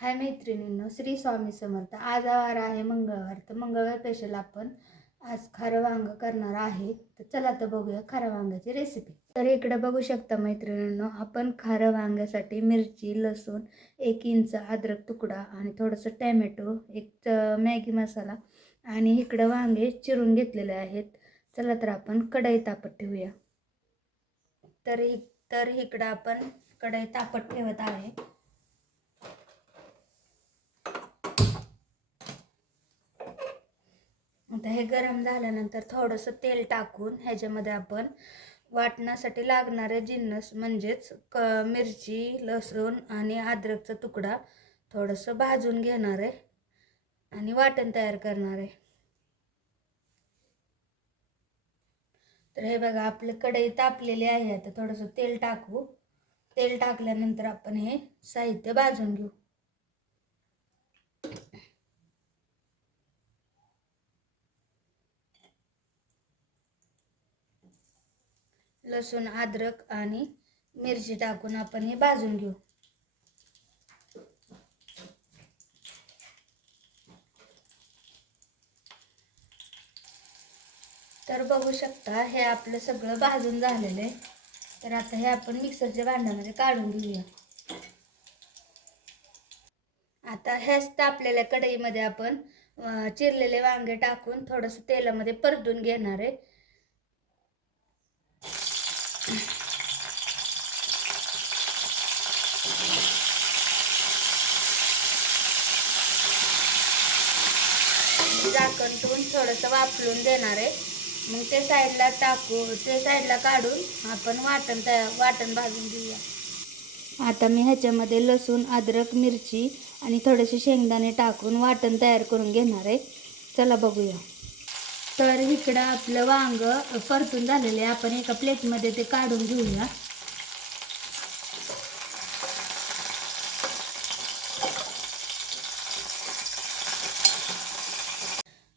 हाय मैत्रिणींनो, श्री स्वामी समर्थ. आज वार आहे मंगळवार. तर मंगळवार स्पेशल आपण आज खारं वांग करणार आहे. तर चला तर बघूया खारं वांग्याची रेसिपी. तर इकडे बघू शकता मैत्रिणींनो, आपण खारं वांग्यासाठी मिरची, लसूण, 1 इंच अद्रक तुकडा आणि थोडंसं टॅमॅटो, एक मॅगी मसाला आणि इकडं वांगे चिरून घेतलेले आहेत. चला तर आपण कढई तापत ठेवूया. तर इकडं आपण कढई तापत ठेवत आहे. आता हे गरम झाल्यानंतर थोडंसं तेल टाकून ह्याच्यामध्ये आपण वाटण्यासाठी लागणारे जिन्नस म्हणजेच मिरची, लसूण आणि अद्रकचा तुकडा थोडंसं भाजून घेणार आहे आणि वाटण तयार करणार आहे. तर हे बघा, आपली कढई तापलेली आहे. आता थोडंसं तेल टाकू. तेल टाकल्यानंतर आपण हे साहित्य भाजून घेऊ. लसूण, अद्रक आणि मिरची टाकून आपण हे भाजून घेऊ. तर बघू शकता हे आपलं सगळं भाजून झालेलं आहे. तर आता हे आपण मिक्सरच्या भांड्यामध्ये काढून घेऊया. आता ह्याच तापलेल्या कढईमध्ये आपण चिरलेले वांगे टाकून थोडंसं तेलामध्ये परतून घेणार आहे. झाकण ठेवून थोडंसं वाफलून देणार आहे. मग ते साईडला काढून आपण वाटण भाजून घेऊया. आता मी ह्याच्यामध्ये लसूण, अद्रक, मिरची आणि थोडेसे शेंगदाणे टाकून वाटण तयार करून घेणार आहे. चला बघूया. तर इकडं आपलं वांग परतून झालेले, आपण एका प्लेटमध्ये ते काढून घेऊया.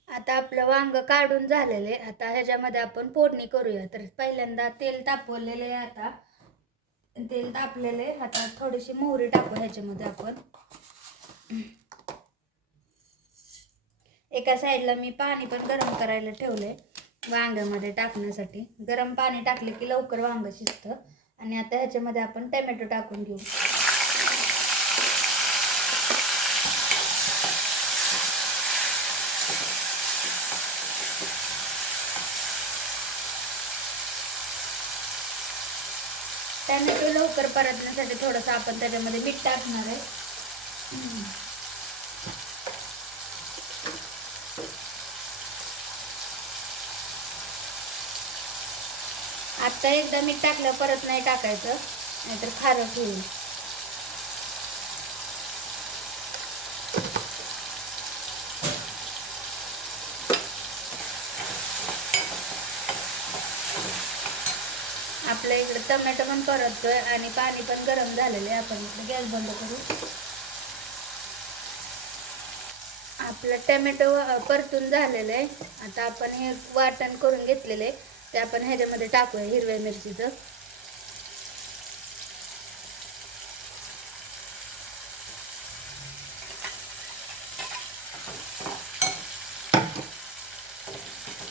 आता आपलं वांग काढून झालेले. आता ह्याच्यामध्ये आपण फोडणी करूया. तर पहिल्यांदा तेल तापवलेले. आता तेल तापलेले. आता थोडीशी मोहरी टाकू ह्याच्यामध्ये आपण. एका साईडला मी पाणी पण गरम करायला ठेवले वांग्यामध्ये टाकण्यासाठी. गरम पाणी टाकले की लवकर वांग शिजतं. आणि आता ह्याच्यामध्ये आपण टोमॅटो टाकून घेऊ. टोमॅटो लवकर परतण्यासाठी थोडंसं आपण त्याच्यामध्ये मीठ टाकणार आहे. आता एकदा मीठ टाकलं, परत नाही टाकायचं, नाहीतर खारट होईल. आपल्या इकडे टोमॅटो पण परततोय आणि पाणी पण गरम झालेलं आहे. आपण इकडे गॅस बंद करू. आपलं टोमॅटो परतून झालेलं आहे. आता आपण हे वाटण करून घेतलेले ते आपण ह्याच्यामध्ये टाकूया, हिरव्या मिरचीचं.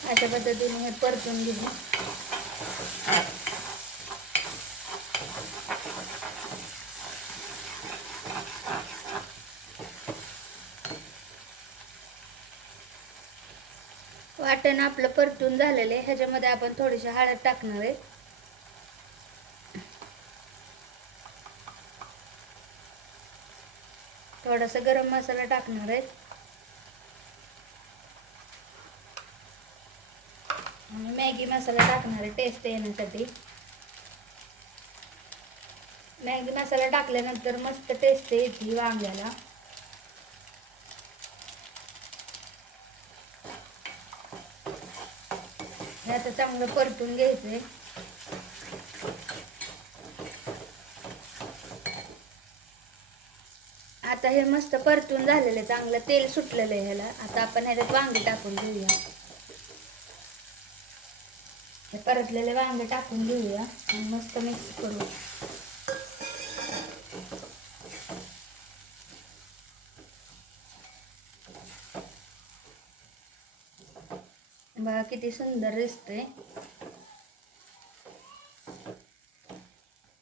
अशा पद्धतीने हे परतून घेऊ. वाटण आपलं परतून झालेलं आहे. ह्याच्यामध्ये आपण थोडीशी हळद टाकणार आहे. थोडासा गरम मसाला टाकणार आहे आणि मॅगी मसाला टाकणार आहे टेस्ट येण्यासाठी. मॅगी मसाला टाकल्यानंतर मस्त टेस्ट येते वांग्याला. हे आता चांगलं परतून घ्यायचंय. आता हे मस्त परतून झालेलं, चांगलं तेल सुटलेलं आहे ह्याला. आता आपण ह्याच्यात वांगे टाकून घेऊया. हे परतलेले वांगे टाकून घेऊया आणि मस्त मिक्स करू. बघा किती सुंदर दिसतंय.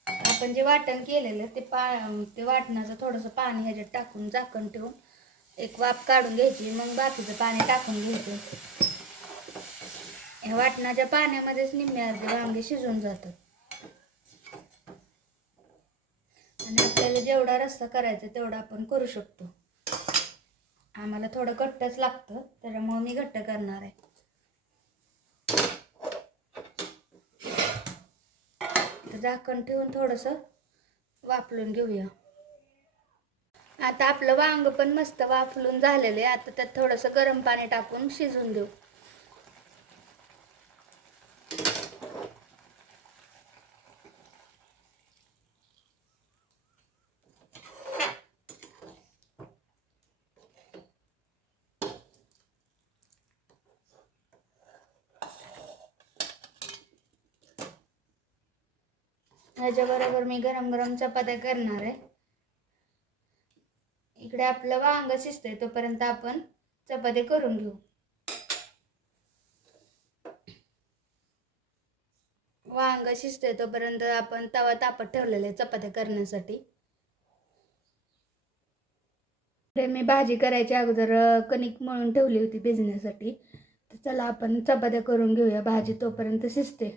आपण जे वाटण केलेलं ते वाटणाचं थोडंसं पाणी ह्याच्यात टाकून झाकण ठेवून एक वाफ काढून घ्यायची, मग बाकीचं पाणी टाकून घ्यायचं. ह्या वाटणाच्या पाण्यामध्येच निम्मे अर्धे वांगे शिजून जातात. आणि आपल्याला जेवढा रस्सा करायचा तेवढा आपण करू शकतो. आम्हाला थोडं घट्टच लागतं, त्याच्यामुळे मी घट्ट करणार आहे. तर झाकण ठेवून थोडंसं वाफलून घेऊया. आता आपलं वांग पण मस्त वाफलून झालेलं आहे. आता त्यात थोडंसं गरम पाणी टाकून शिजून देऊ. ह्याच्याबरोबर मी गरम गरम चपात्या करणार आहे. इकडे आपलं वांग शिजतंय तोपर्यंत आपण चपाती करून घेऊ. वांग शिजतंय तोपर्यंत आपण तवा तापत ठेवलेला आहे चपात्या करण्यासाठी. मी भाजी करायच्या अगोदर कणिक मळून ठेवली होती भिजण्यासाठी. तर चला आपण चपात्या करून घेऊया, भाजी तोपर्यंत शिजते.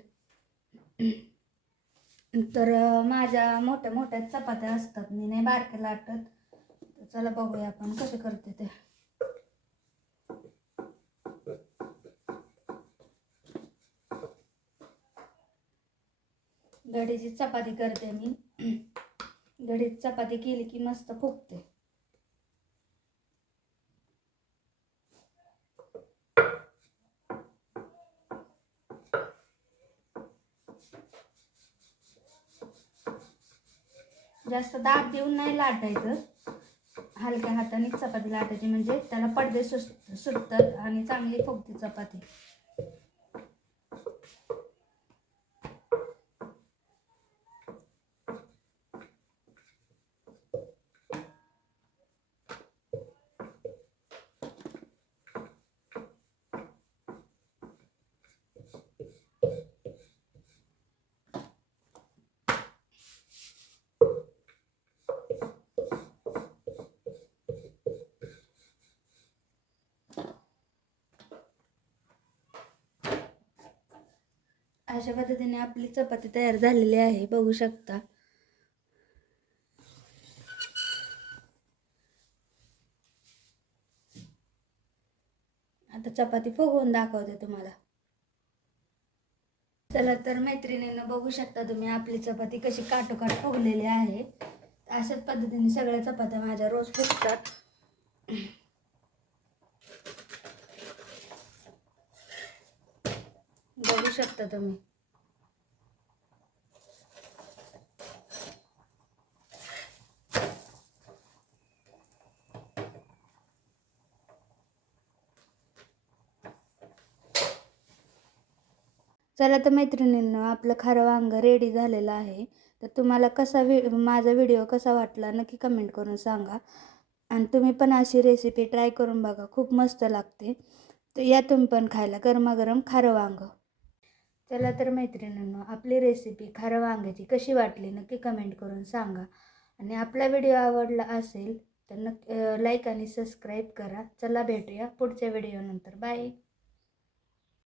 तर माझ्या मोठ्या मोठ्या चपात्या असतात, मी नाही बारक्या लाटत. तर चला बघूया आपण कसे करते ते. घडीची चपाती करते मी. घडीची चपाती केली की मस्त फुगते. जास्त दाब देऊन नाही लाटायचं, हलक्या हाताने चपाती लाटायची, म्हणजे त्याला पडदे सुटतात आणि चांगली फुगते चपाती. अशा पद्धतीने आपली चपाती तयार झालेली आहे, बघू शकता. आता चपाती फुगवून दाखवते तुम्हाला. चला तर मैत्रिणींना बघू शकता तुम्ही आपली चपाती कशी काटोकाट फुगलेली आहे. अशाच पद्धतीने सगळ्या चपात्या माझ्या रोज फुगतात. बघू शकता तुम्ही. चला तर मैत्रिणींनो, आपलं खारं वांग रेडी झालेलं आहे. तर तुम्हाला माझा व्हिडिओ कसा वाटला नक्की कमेंट करून सांगा. आणि तुम्ही पण अशी रेसिपी ट्राय करून बघा, खूप मस्त लागते. तर या तुम्ही पण खायला गरमागरम खारं वांग. चला तर मैत्रिणींनो, आपली रेसिपी खारं वांग्याची कशी वाटली नक्की कमेंट करून सांगा. आणि आपला व्हिडिओ आवडला असेल तर लाईक आणि सबस्क्राईब करा. चला भेटूया पुढच्या व्हिडिओनंतर. बाय.